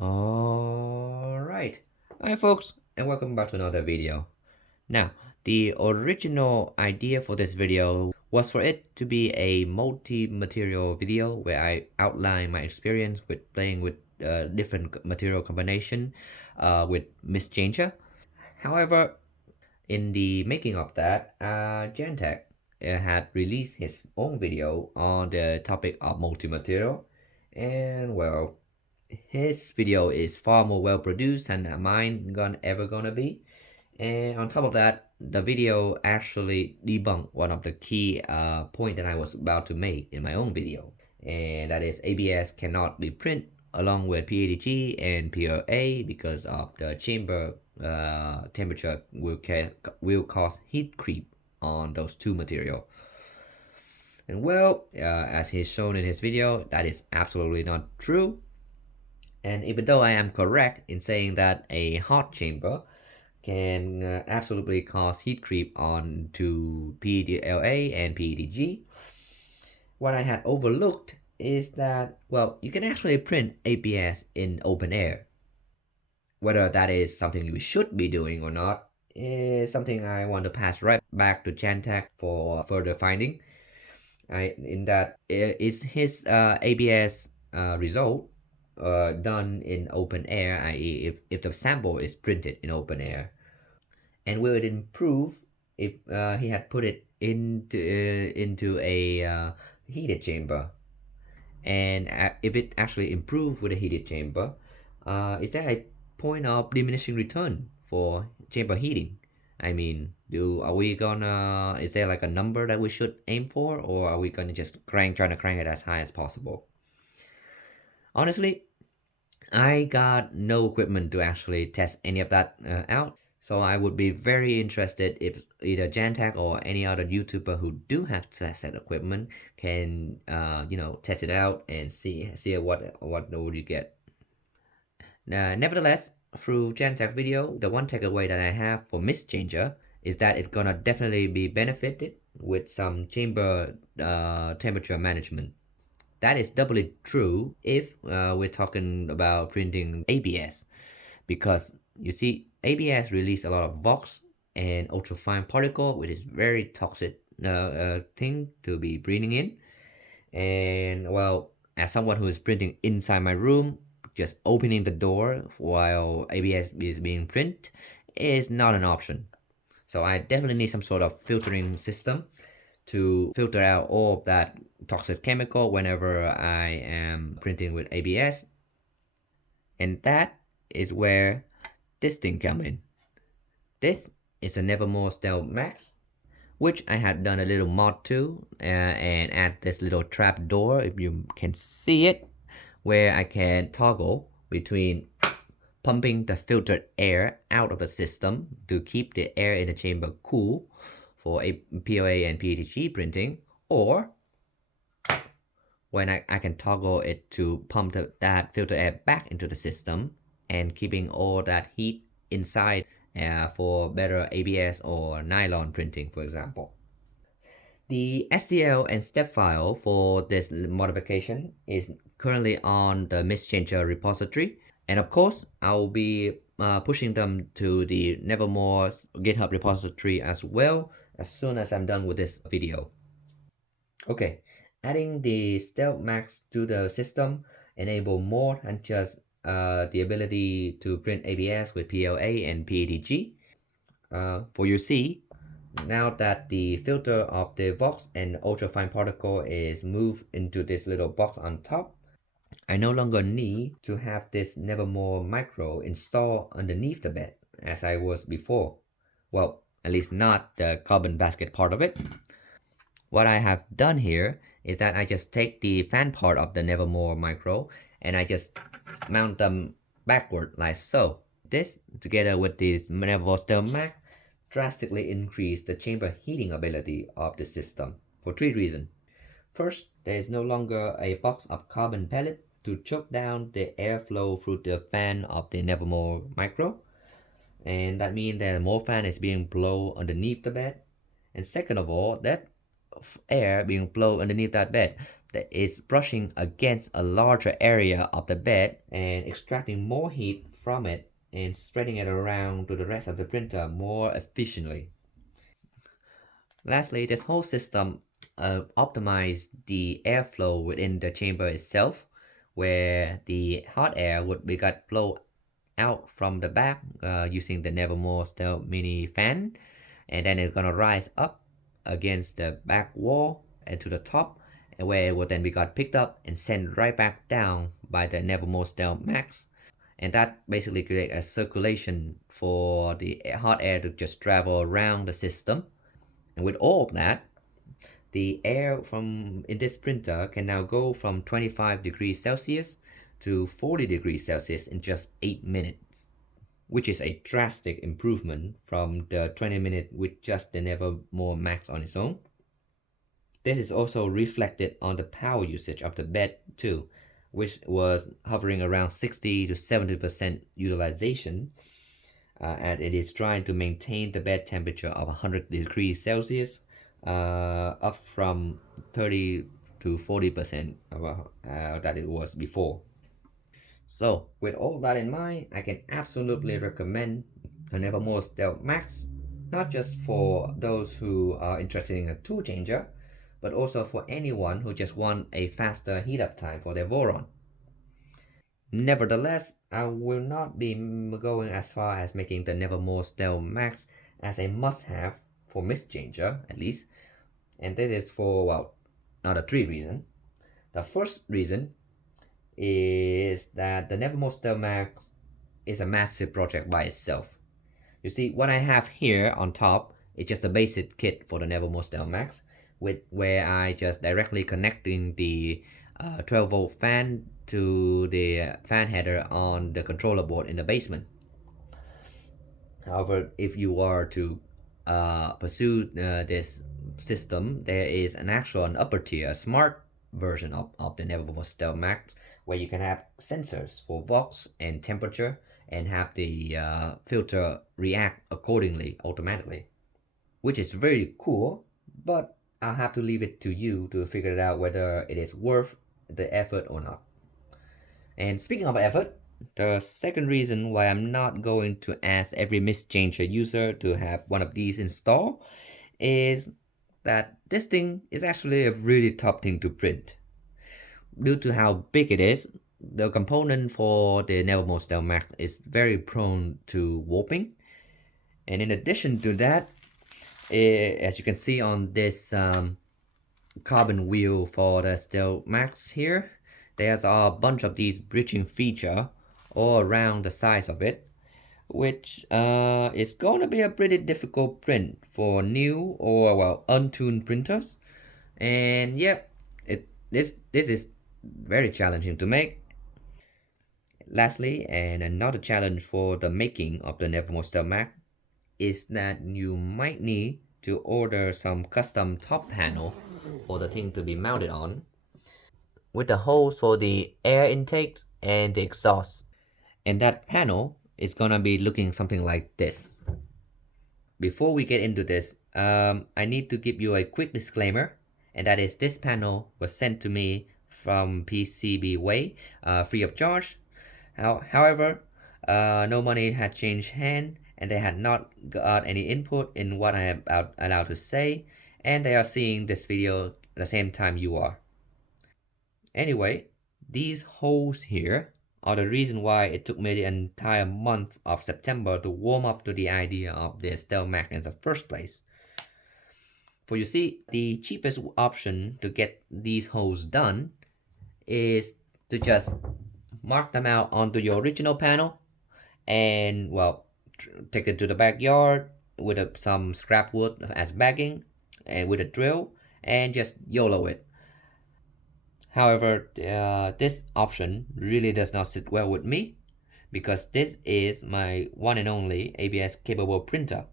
Alright, hi folks, and welcome back to another video. Now, the original idea for this video was for it to be a multi-material video where I outline my experience with playing with different material combination with MissChanger. However, in the making of that, Gentech had released his own video on the topic of multi-material, and well, his video is far more well produced than mine ever gonna be. And on top of that, the video actually debunked one of the key point that I was about to make in my own video, and that is ABS cannot be print along with PETG and PLA because of the chamber temperature will cause heat creep on those two material. And well, as he's shown in his video, that is absolutely not true. And even though I am correct in saying that a hot chamber can absolutely cause heat creep on to PDLA and PETG, what I had overlooked is that, well, you can actually print ABS in open air. Whether that is something we should be doing or not is something I want to pass right back to Chantech for further finding. In that is his ABS result done in open air, i.e. if the sample is printed in open air, and will it improve if he had put it into a heated chamber, and if it actually improved with a heated chamber, is there a point of diminishing return for chamber heating? I mean, is there like a number that we should aim for, or are we gonna just trying to crank it as high as possible? Honestly, I got no equipment to actually test any of that out, so I would be very interested if either Jantech or any other YouTuber who do have tested equipment can, test it out and see what would you get. Nevertheless, through Jantech video, the one takeaway that I have for MissChanger is that it's gonna definitely be benefited with some chamber temperature management. That is doubly true if we're talking about printing ABS, because you see ABS release a lot of VOX and ultrafine particle, which is very toxic thing to be breathing in. And well, as someone who is printing inside my room, just opening the door while ABS is being printed is not an option. So I definitely need some sort of filtering system to filter out all of that toxic chemical whenever I am printing with ABS. And that is where this thing comes in. This is a Nevermore StealthMax, which I had done a little mod to and add this little trap door, if you can see it, where I can toggle between pumping the filtered air out of the system to keep the air in the chamber cool for a PLA and PETG printing, or when I can toggle it to pump that filter air back into the system and keeping all that heat inside for better ABS or nylon printing, for example. The STL and step file for this modification is currently on the MissChanger repository, and of course I'll be pushing them to the Nevermore GitHub repository as well as soon as I'm done with this video. Okay, adding the StealthMax to the system enable more than just the ability to print ABS with PLA and PETG. For you see, now that the filter of the VOX and ultrafine particle is moved into this little box on top, I no longer need to have this Nevermore micro installed underneath the bed as I was before. Well, at least not the carbon basket part of it. What I have done here is that I just take the fan part of the Nevermore micro and I just mount them backward like so. This, together with this Nevermore StealthMax, drastically increase the chamber heating ability of the system for three reasons. First, there is no longer a box of carbon pellet to choke down the airflow through the fan of the Nevermore micro, and that means that more fan is being blown underneath the bed. And second of all, that air being blown underneath that bed that is brushing against a larger area of the bed and extracting more heat from it and spreading it around to the rest of the printer more efficiently. Lastly, this whole system optimizes the airflow within the chamber itself, where the hot air would be got blown out from the back using the Nevermore Stealth Mini fan, and then it's gonna rise up against the back wall and to the top, where it will then be got picked up and sent right back down by the Nevermore StealthMax, and that basically creates a circulation for the hot air to just travel around the system. And with all of that, the air from in this printer can now go from 25 degrees Celsius to 40 degrees Celsius in just 8 minutes, which is a drastic improvement from the 20 minutes with just the Nevermore Max on its own. This is also reflected on the power usage of the bed too, which was hovering around 60 to 70% utilization, and it is trying to maintain the bed temperature of 100 degrees Celsius, up from 30 to 40% that it was before. So with all that in mind, I can absolutely recommend the Nevermore StealthMax, not just for those who are interested in a tool changer, but also for anyone who just want a faster heat up time for their Voron. Nevertheless, I will not be going as far as making the Nevermore StealthMax as a must-have for MissChanger, at least. And this is for, well, not a three reason. The first reason is that the Nevermore StealthMax is a massive project by itself. You see, what I have here on top is just a basic kit for the Nevermore StealthMax, where I just directly connecting the 12 volt fan to the fan header on the controller board in the basement. However, if you are to pursue this system, there is an upper tier smart version of the Nevermore StealthMax, where you can have sensors for Vox and temperature and have the filter react accordingly automatically, which is very cool, but I'll have to leave it to you to figure it out whether it is worth the effort or not. And speaking of effort, the second reason why I'm not going to ask every MissChanger user to have one of these installed is that this thing is actually a really tough thing to print. Due to how big it is, the component for the Nevermore StealthMax is very prone to warping. And in addition to that, as you can see on this carbon wheel for the StealthMax here, there's a bunch of these bridging feature all around the sides of it, which is going to be a pretty difficult print for new or, well, untuned printers. And yep, this is very challenging to make. Lastly, and another challenge for the making of the Nevermore StealthMax is that you might need to order some custom top panel for the thing to be mounted on, with the holes for the air intake and the exhaust. And that panel is gonna be looking something like this. Before we get into this, I need to give you a quick disclaimer, and that is this panel was sent to me from PCB Way, free of charge. However, no money had changed hand, and they had not got any input in what I am allowed to say, and they are seeing this video at the same time you are. Anyway, these holes here are the reason why it took me the entire month of September to warm up to the idea of the StealthMax in the first place. For you see, the cheapest option to get these holes done is to just mark them out onto your original panel and, well, take it to the backyard with some scrap wood as bagging and with a drill and just YOLO it. However, this option really does not sit well with me, because this is my one and only ABS capable printer,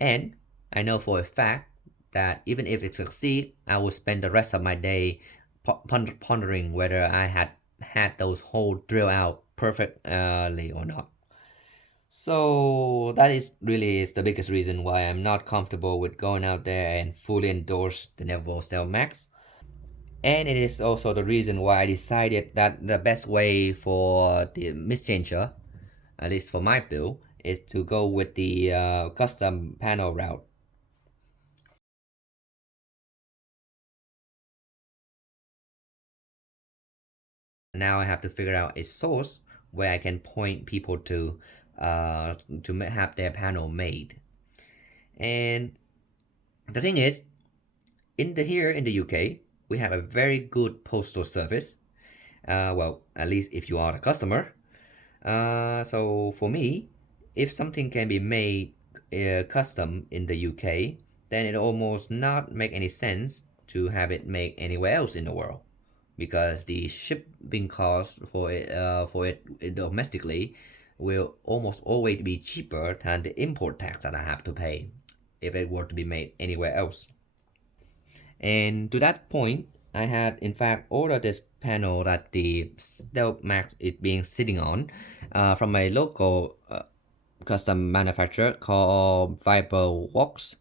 and I know for a fact that even if it succeeds, I will spend the rest of my day pondering whether I had those holes drilled out perfectly or not. So that is the biggest reason why I'm not comfortable with going out there and fully endorse the Nevermore StealthMax. And it is also the reason why I decided that the best way for the MissChanger, at least for my build, is to go with the custom panel route. Now I have to figure out a source where I can point people to have their panel made. And the thing is, here in the UK, we have a very good postal service. Well, at least if you are the customer. So for me, if something can be made custom in the UK, then it almost not make any sense to have it made anywhere else in the world, because the shipping cost for it domestically will almost always be cheaper than the import tax that I have to pay if it were to be made anywhere else. And to that point, I had in fact ordered this panel that the StealthMax is being sitting on from a local custom manufacturer called Voron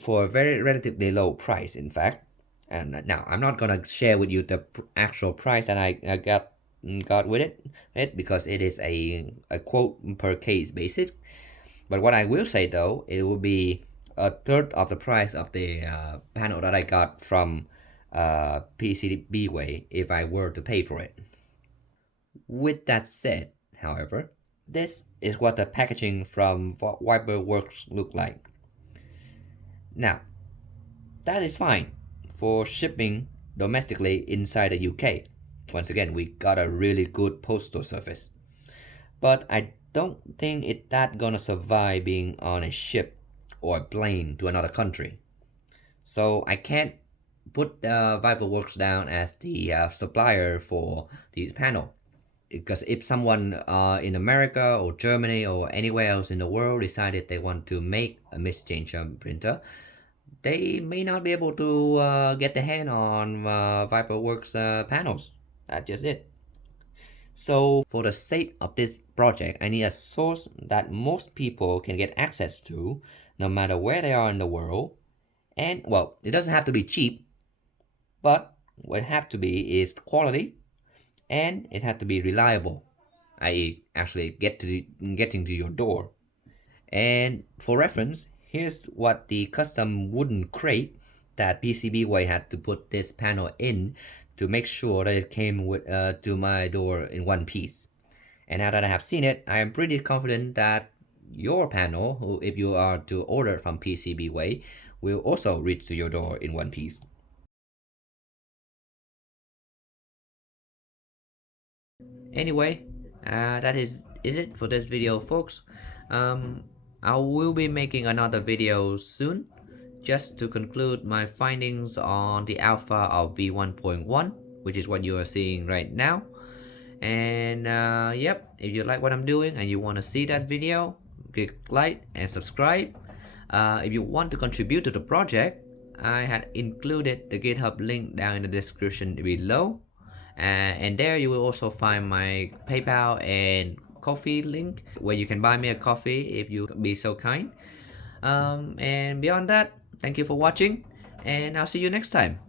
for a very relatively low price, in fact. And now I'm not gonna share with you the actual price that I got with it because it is a quote per case basis. But what I will say though, it will be a third of the price of the panel that I got from PCB way if I were to pay for it. With that said, however, this is what the packaging from Viperworks look like. Now, that is fine for shipping domestically inside the UK. Once again, we got a really good postal service. But I don't think it's that gonna survive being on a ship or a plane to another country. So I can't put Viperworks down as the supplier for these panel, because if someone in America or Germany or anywhere else in the world decided they want to make a MissChanger printer, they may not be able to get their hand on Viperworks panels. That's just it. So for the sake of this project, I need a source that most people can get access to, no matter where they are in the world. And well, it doesn't have to be cheap, but what it has to be is quality, and it has to be reliable, i.e. actually getting to your door. And for reference, here's what the custom wooden crate that PCBWay had to put this panel in to make sure that it came with to my door in one piece. And now that I have seen it, I am pretty confident that your panel, if you are to order from PCBWay, will also reach to your door in one piece. Anyway, that is it for this video, folks. I will be making another video soon, just to conclude my findings on the alpha of V1.1, which is what you are seeing right now. And yep, if you like what I'm doing and you want to see that video, click like and subscribe. If you want to contribute to the project, I had included the GitHub link down in the description below. And there you will also find my PayPal and Ko-fi link, where you can buy me a coffee if you be so kind. And beyond that, thank you for watching, and I'll see you next time.